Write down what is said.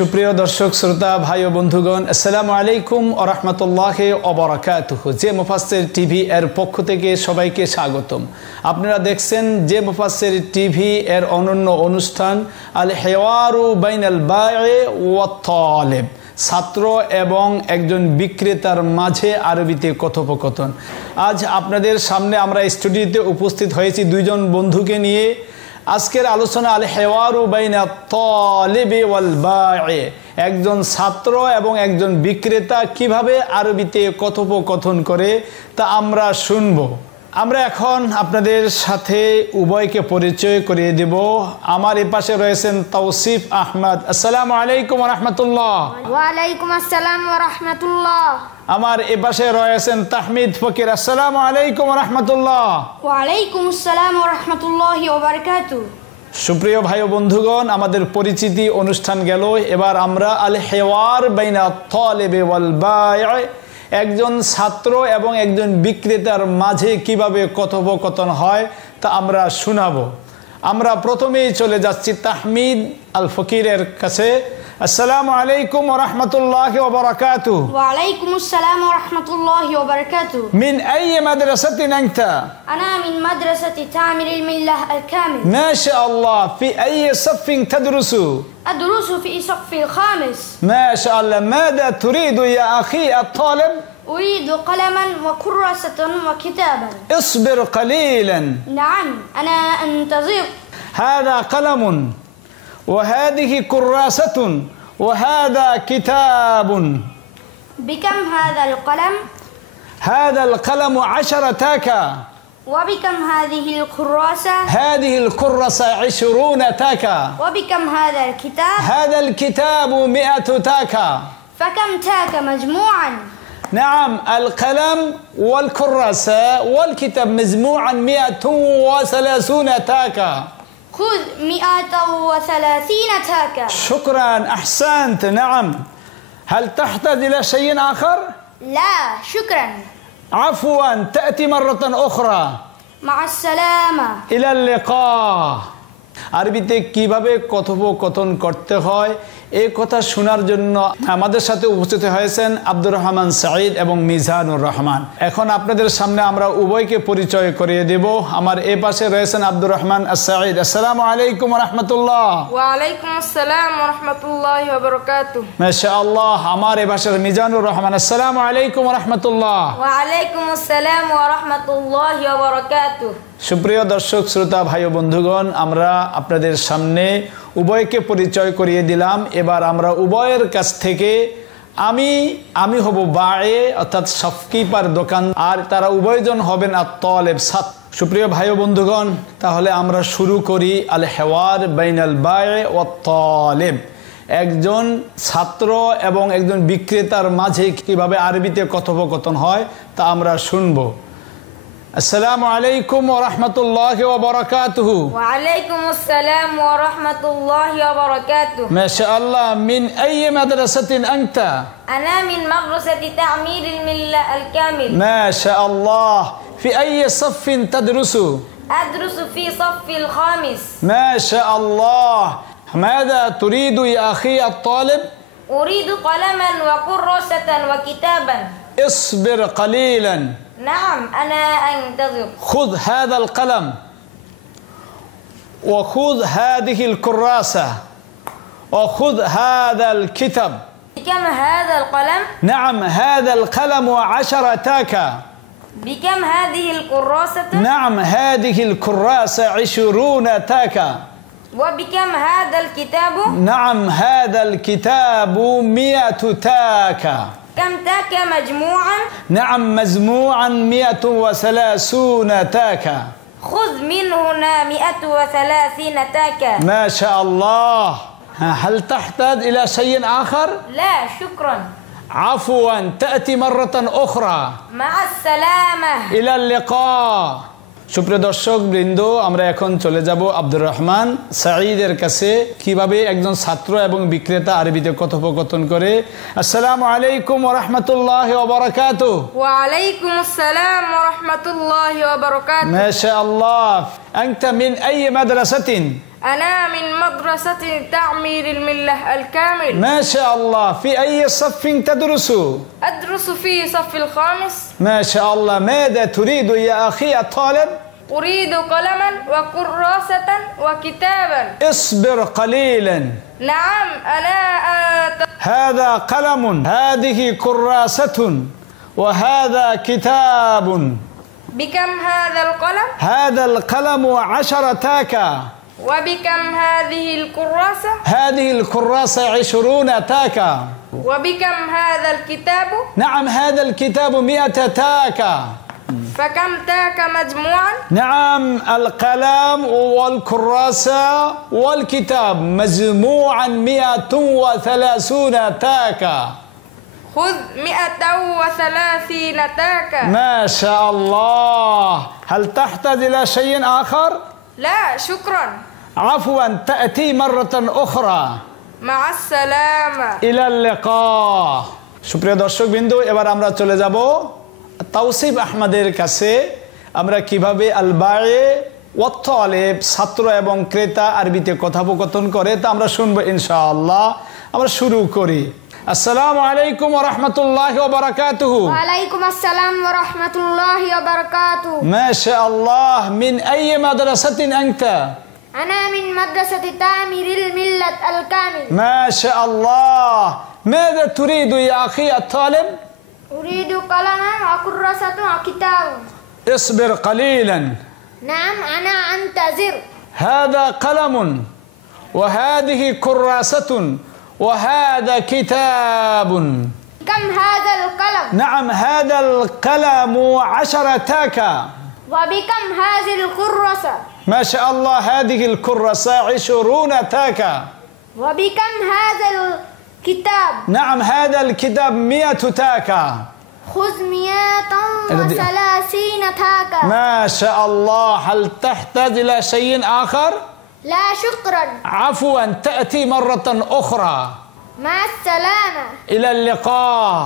সুপ্রিয় দর্শক শ্রোতা ভাই ও বন্ধুগণ, আসসালামু আলাইকুম ওয়া রাহমাতুল্লাহি ওয়া বারাকাতুহু। যে মুফাসসির টিভি এর পক্ষ থেকে সবাইকে স্বাগতম। আপনারা দেখছেন যে মুফাসসির টিভি এর অনন্য অনুষ্ঠান আল হিওয়ারু বাইনাল বায়'i ওয়াত তালিব, ছাত্র এবং একজন বিক্রেতার মাঝে আরবিতে কথোপকথন। আজ আপনাদের সামনে আমরা স্টুডিওতে উপস্থিত হয়েছি দুইজন বন্ধুকে নিয়ে। আজকের আলোচনা আল হিওয়ারু বাইনাত তালিবি ওয়াল বায়'i, একজন ছাত্র এবং একজন বিক্রেতা কিভাবে আরবিতে কথোপকথন করে তা আমরা শুনব। আমরা এখন আপনাদের সাথে উভয়কে পরিচয় করিয়ে দেব। আমার এপাশে রয়েছেন তৌসিফ আহমদ। আসসালামু আলাইকুম ওয়া রাহমাতুল্লাহ। ওয়া আলাইকুম আসসালাম ওয়া রাহমাতুল্লাহ। আমার এপাশে রয়েছেন তাহমিদ ফকির। আসসালামু আলাইকুম ওয়া রাহমাতুল্লাহ। ওয়া আলাইকুম আসসালাম ওয়া রাহমাতুল্লাহি ওয়া বারাকাতুহু। সুপ্রিয় ভাই ও বন্ধুগণ, আমাদের পরিচিতি অনুষ্ঠান গেল। এবার আমরা আল হিওয়ার বাইনাত তালিবি ওয়াল বায়'i, একজন ছাত্র এবং একজন বিক্রেতার মাঝে কিভাবে কথোপকথন হয় তা আমরা শোনাবো। আমরা প্রথমেই চলে যাচ্ছি তাহমিদ আল ফকিরের কাছে। আসসালামু আলাইকুম ওয়া রাহমাতুল্লাহি ওয়া বারাকাতুহু। ওয়া আলাইকুম আসসালাম ওয়া রাহমাতুল্লাহি ওয়া বারাকাতুহু। মিন আইয়ি মাদ্রাসাতিন আনতা? আনা মিন মাদ্রাসাতি তামিরুল মিল্লাহ আল কামিল। মা শাআল্লাহ। ফি আইয়ি সাফফিন তাদরুসু? أدرس في صف الخامس. ما شاء الله. ماذا تريد يا أخي الطالب؟ أريد قلما وكراسة وكتابا. اصبر قليلا. نعم أنا أنتظر. هذا قلم وهذه كراسة وهذا كتاب. بكم هذا القلم؟ هذا القلم 10 تاكا. وبكم هذه الكراسة؟ هذه الكراسة 20 تاكا. وبكم هذا الكتاب؟ هذا الكتاب 100 تاكا. فكم تاك مجموعا؟ نعم، القلم والكراسة والكتاب مجموعا 130 تاكا. خذ 130 تاكا. شكرا، أحسنت. نعم، هل تحتاج إلى شيء آخر؟ لا شكرا. عفوا، تأتي مرة أخرى. مع السلامة. إلى اللقاء. আরবিতে কিভাবে কথোপকথন করতে হয় এই কথা শোনার জন্য আমাদের সাথে উপস্থিত হয়েছেন আব্দুর রহমান সাঈদ এবং মিজানুর রহমান। এখন আপনাদের সামনে আমরা উভয়কে পরিচয় করিয়ে দেব। আমার এই পাশে রয়েছেন আব্দুর রহমান সাঈদ। আসসালামু আলাইকুম ওয়া রাহমাতুল্লাহ। ওয়া আলাইকুম আসসালাম ওয়া রাহমাতুল্লাহি ওয়া বারাকাতুহু। মাশাআল্লাহ। আমার এই পাশে মিজানুর রহমান। আসসালামু আলাইকুম ওয়া রাহমাতুল্লাহ। ওয়া আলাইকুম আসসালাম ওয়া রাহমাতুল্লাহি ওয়া বারাকাতুহু। সুপ্রিয় দর্শক শ্রোতা ভাই ও বন্ধুগণ, আমরা আপনাদের সামনে উভয়কে পরিচয় করিয়ে দিলাম। এবার আমরা উভয়ের কাছ থেকে আমি হব বায়ে অর্থাৎ শপকিপার, দোকান, আর তারা উভয়জন হবেন আত-তালিব, ছাত্র। সুপ্রিয় ভাই ও বন্ধুগণ, তাহলে আমরা শুরু করি আল হিওয়ার বাইনাল বায়'i ওয়াত তালিব, একজন ছাত্র এবং একজন বিক্রেতার মাঝে কিভাবে আরবিতে কথোপকথন হয় তা আমরা শুনবো। السلام عليكم ورحمة الله وبركاته. وعليكم السلام ورحمة الله وبركاته. ما شاء الله. من أي مدرسة أنت؟ أنا من مدرسة تعمير الملة الكامل. ما شاء الله. في أي صف تدرس؟ أدرس في صف الخامس. ما شاء الله. ماذا تريد يا أخي الطالب؟ أريد قلما وكراسة وكتابا. اصبر قليلا. نعم أنا أنتظر. خذ هذا القلم وخذ هذه الكراسة وخذ هذا الكتاب. بكم هذا القلم؟ نعم، هذا القلم 10 تاكا. بكم هذه الكراسة؟ نعم، هذه الكراسة 20 تاكا. وبكم هذا الكتاب؟ نعم، هذا الكتاب 100 تاكا. كم تاك مجموعا؟ نعم، مجموعا 130 تاكا. خذ من هنا 130 تاكا. ما شاء الله. هل تحتاج إلى شيء آخر؟ لا شكرا. عفوا، تأتي مرة أخرى. مع السلامة. إلى اللقاء. সুপ্রিয় দর্শক বৃন্দ, আমরা এখন চলে যাব আব্দুর রহমান সাঈদের কাছে কিভাবে একজন ছাত্র এবং বিক্রেতা আরবিতে কথোপকথন করে। আসসালামু আলাইকুম ওয়া রাহমাতুল্লাহি ওয়া বারাকাতুহু। ওয়া আলাইকুম আসসালাম ওয়া রাহমাতুল্লাহি ওয়া বারাকাতুহু। মাশাআল্লাহ। আনতা মিন আই মাদ্রাসাতিন? أنا من مدرسة تعمير الملة الكامل. ما شاء الله. في أي صف تدرس؟ أدرس في صف الخامس. ما شاء الله. ماذا تريد يا أخي الطالب؟ أريد قلما وكراسة وكتابا. اصبر قليلا. نعم هذا قلم، هذه كراسة، وهذا كتاب. بكم هذا القلم؟ هذا القلم 10 تاكا. وبكم هذه الكراسة؟ هذه الكراسة 20 تاكا. وبكم هذا الكتاب؟ نعم هذا الكتاب 100 تاكا. فكم تاك مجموعا؟ نعم القلم والكراسة والكتاب مجموعا 130 تاكا. خذ 130 تاكا. ما شاء الله. هل تحتاج إلى شيء آخر؟ لا شكرا. عفوا، تأتي مرة أخرى. مع السلامة. إلى اللقاء. সুপ্রিয় দর্শকবৃন্দ, এবার আমরা চলে যাব তাওসিফ আহমদের কাছে। আমরা কিভাবে আল বায়ে ওয়াত তালেব, ছাত্র এবং ক্রেতা আরবিতে কথোপকথন করে তা আমরা শুনবো ইনশাআল্লাহ। আমরা শুরু করি। আসসালামু আলাইকুম ওয়া রাহমাতুল্লাহি ওয়া বারাকাতুহু। ওয়া আলাইকুম আসসালাম ওয়া রাহমাতুল্লাহি ওয়া বারাকাতুহু। মা শাআল্লাহ। মিন আই মাদ্রাসাতিন আনতা? أنا من مدرسة تعمير الملة الكامل. ما شاء الله. ماذا تريد يا أخي الطالب؟ أريد قلما وكراسة وكتاب. اصبر قليلا. نعم أنا أنتظر. هذا قلم، وهذه كراسة، وهذا كتاب. كم هذا القلم؟ نعم هذا القلم 10 تاكا. وبكم هذه الكراسة؟ ما شاء الله. هذه الكراسة 20 تاكا. وبكم هذا الكتاب؟ نعم هذا الكتاب 100 تاكا. خذ 130 تاكا. ما شاء الله. هل تحتاج إلى شيء آخر؟ لا شكرا. عفوا، تأتي مرة أخرى. مع السلامة. إلى اللقاء.